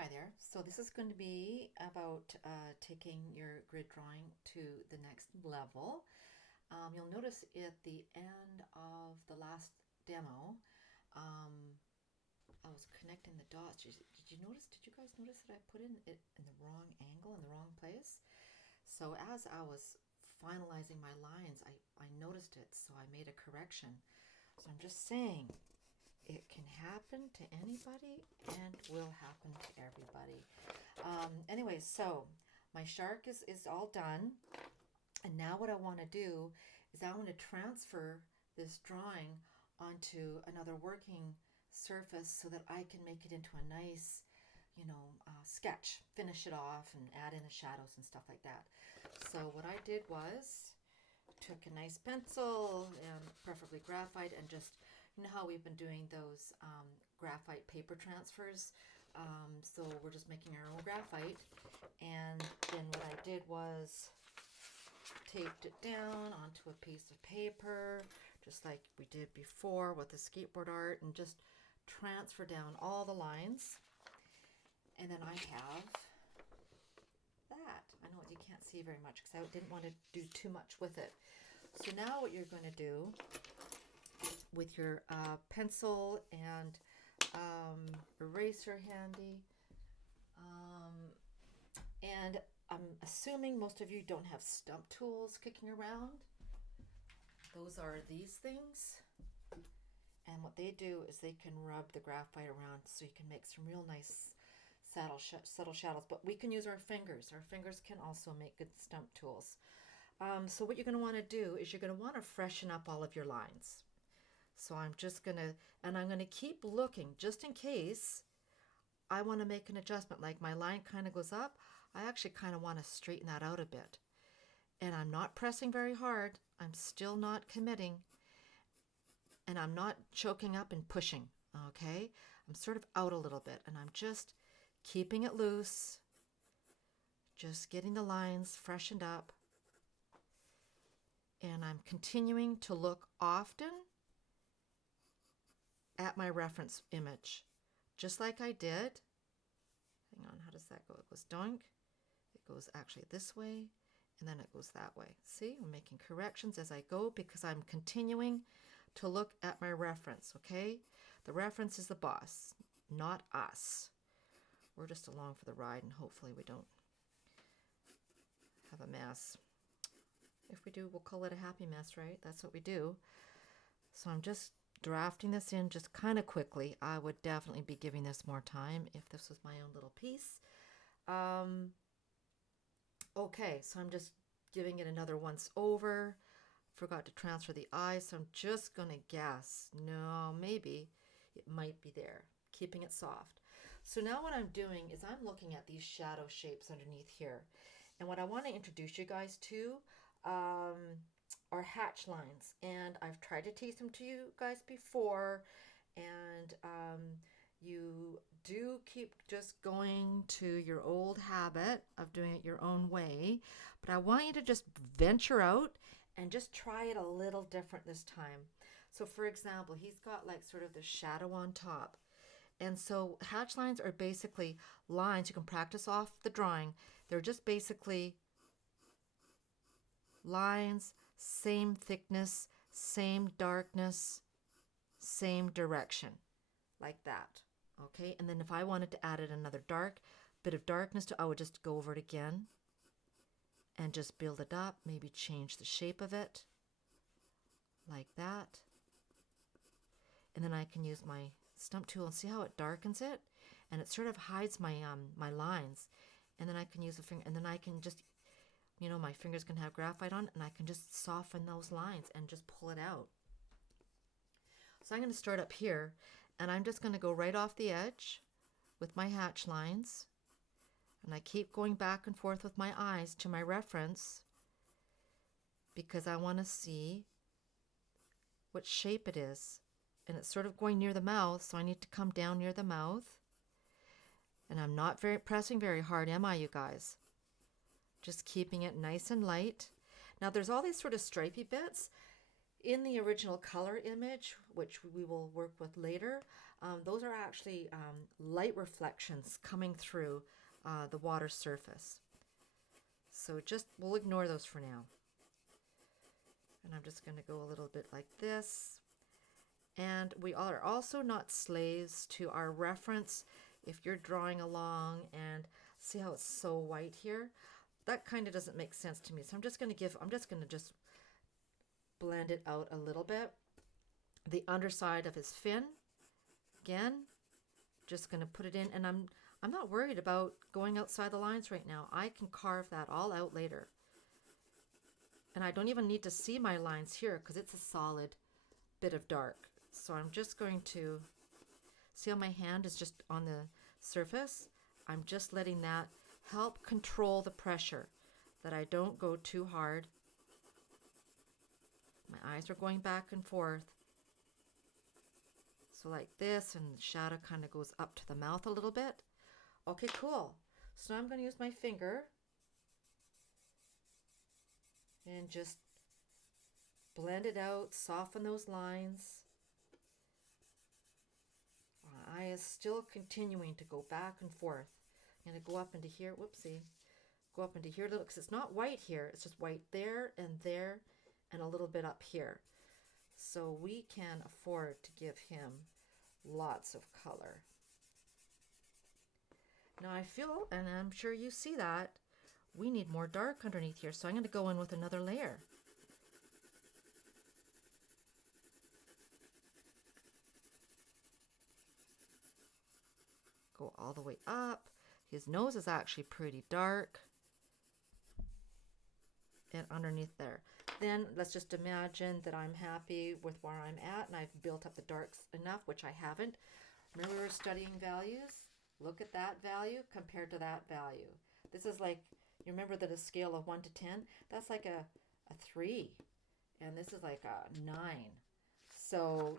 Hi there. So this is going to be about taking your grid drawing to the next level. You'll notice at the end of the last demo, um, I was connecting the dots. Did you notice? Did you guys notice that I put in it in the wrong angle, in the wrong place? So as I was finalizing my lines, I noticed it, so I made a correction. So I'm just saying, it can happen to anybody and will happen to everybody. Anyway, so my shark is all done. And now what I want to do is I want to transfer this drawing onto another working surface so that I can make it into a nice, sketch, finish it off and add in the shadows and stuff like that. So what I did was took a nice pencil and preferably graphite and just, you know how we've been doing those graphite paper transfers. So we're just making our own graphite, and then what I did was taped it down onto a piece of paper just like we did before with the skateboard art, and just transfer down all the lines. And then I have that. I know you can't see very much because I didn't want to do too much with it. So now what you're going to do with your pencil and eraser handy, and I'm assuming most of you don't have stump tools kicking around. Those are these things. And what they do is they can rub the graphite around so you can make some real nice subtle shadows. But we can use our fingers. Our fingers can also make good stump tools. So what you're going to want to do is you're going to want to freshen up all of your lines. So I'm just going to, and I'm going to keep looking just in case I want to make an adjustment. Like my line kind of goes up. I actually kind of want to straighten that out a bit. And I'm not pressing very hard. I'm still not committing. And I'm not choking up and pushing, okay? I'm sort of out a little bit, and I'm just keeping it loose, just getting the lines freshened up. And I'm continuing to look often at my reference image, just like I did. Hang on, how does that go? It goes doink. It goes actually this way, and then it goes that way. See, I'm making corrections as I go because I'm continuing to look at my reference, okay? The reference is the boss, not us. We're just along for the ride, and hopefully we don't have a mess. If we do, we'll call it a happy mess, right? That's what we do. So I'm just drafting this in just kind of quickly. I would definitely be giving this more time if this was my own little piece. Okay, so I'm just giving it another once over. Forgot to transfer the eyes, so I'm just going to guess. No, maybe it might be there. Keeping it soft. So now what I'm doing is I'm looking at these shadow shapes underneath here. And what I want to introduce you guys to are hatch lines. And I've tried to teach them to you guys before. And you do keep just going to your old habit of doing it your own way. But I want you to just venture out and just try it a little different this time. So for example, he's got like sort of the shadow on top. And so hatch lines are basically lines you can practice off the drawing. They're just basically lines, same thickness, same darkness, same direction, like that. Okay, and then if I wanted to add another dark bit of darkness to, I would just go over it again and just build it up, maybe change the shape of it like that. And then I can use my stump tool and see how it darkens it, and it sort of hides my my lines. And then I can use a finger, and then I can just, my fingers can have graphite on it, and I can just soften those lines and just pull it out. So I'm going to start up here, and I'm just going to go right off the edge with my hatch lines, and I keep going back and forth with my eyes to my reference because I want to see what shape it is. And it's sort of going near the mouth, so I need to come down near the mouth. And I'm not pressing very hard, am I, you guys? Just keeping it nice and light. Now there's all these sort of stripy bits in the original color image, which we will work with later. those are actually light reflections coming through the water surface. So just, we'll ignore those for now. And I'm just going to go a little bit like this. And we are also not slaves to our reference. If you're drawing along and see how it's so white here, that kind of doesn't make sense to me. So I'm just going to just blend it out a little bit. The underside of his fin, again, just going to put it in, and I'm not worried about going outside the lines right now. I can carve that all out later. And I don't even need to see my lines here because it's a solid bit of dark. So I'm just going to, see how my hand is just on the surface? I'm just letting that help control the pressure, that I don't go too hard. My eyes are going back and forth. So like this, and the shadow kind of goes up to the mouth a little bit. Okay, cool. So now I'm going to use my finger and just blend it out, soften those lines. My eye is still continuing to go back and forth. I'm going to go up into here, whoopsie, go up into here a little, because it's not white here, it's just white there, and a little bit up here. So we can afford to give him lots of color. Now I feel, and I'm sure you see that, we need more dark underneath here, so I'm going to go in with another layer. Go all the way up. His nose is actually pretty dark. And underneath there. Then let's just imagine that I'm happy with where I'm at and I've built up the darks enough, which I haven't. Remember we were studying values? Look at that value compared to that value. This is like, you remember that a scale of 1 to 10? That's like a 3. And this is like a 9. So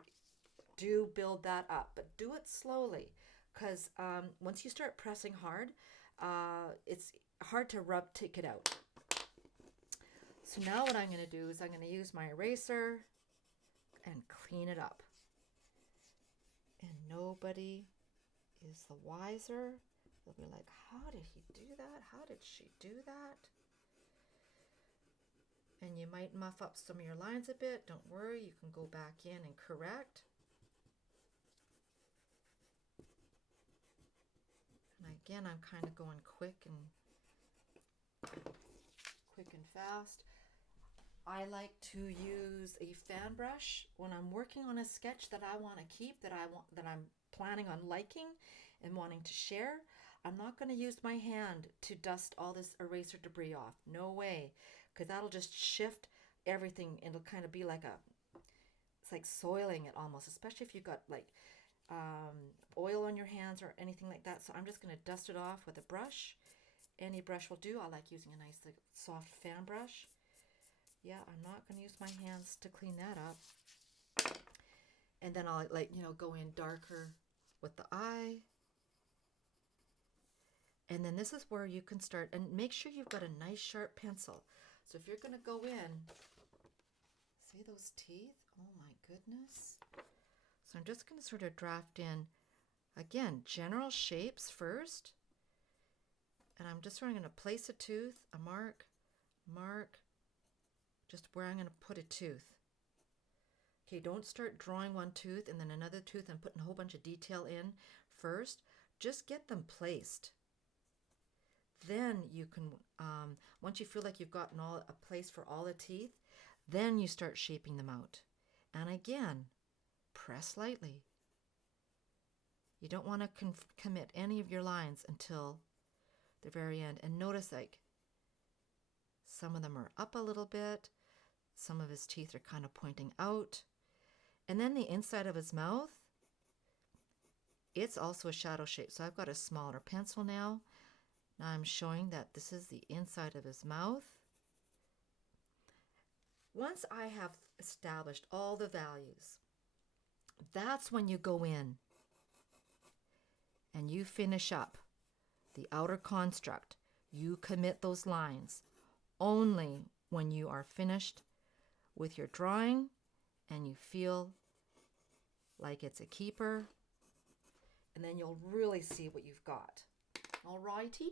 do build that up, but do it slowly. Because once you start pressing hard, it's hard to take it out. So now what I'm going to do is I'm going to use my eraser and clean it up. And nobody is the wiser. They'll be like, how did he do that? How did she do that? And you might muff up some of your lines a bit. Don't worry, you can go back in and correct. And again, I'm kind of going quick and fast. I like to use a fan brush when I'm working on a sketch that I want to keep, that I'm planning on liking and wanting to share. I'm not going to use my hand to dust all this eraser debris off. No way, because that'll just shift everything. It'll kind of be like it's like soiling it almost, especially if you've got like oil on your hands or anything like that. So I'm just going to dust it off with a brush. Any brush will do. I like using a nice like, soft fan brush. Yeah, I'm not going to use my hands to clean that up. And then I'll go in darker with the eye. And then this is where you can start, and make sure you've got a nice sharp pencil. So if you're going to go in, see those teeth? Oh my goodness. So I'm just going to sort of draft in, again, general shapes first. And I'm just sort of going to place a tooth, a mark, just where I'm going to put a tooth. Okay, don't start drawing one tooth and then another tooth and putting a whole bunch of detail in first. Just get them placed. Then you can, once you feel like you've gotten a place for all the teeth, then you start shaping them out. And again, press lightly. You don't want to commit any of your lines until the very end. And notice like some of them are up a little bit. Some of his teeth are kind of pointing out. And then the inside of his mouth, it's also a shadow shape. So I've got a smaller pencil now. Now I'm showing that this is the inside of his mouth. Once I have established all the values, that's when you go in and you finish up the outer construct. You commit those lines only when you are finished with your drawing and you feel like it's a keeper and then you'll really see what you've got. Alrighty.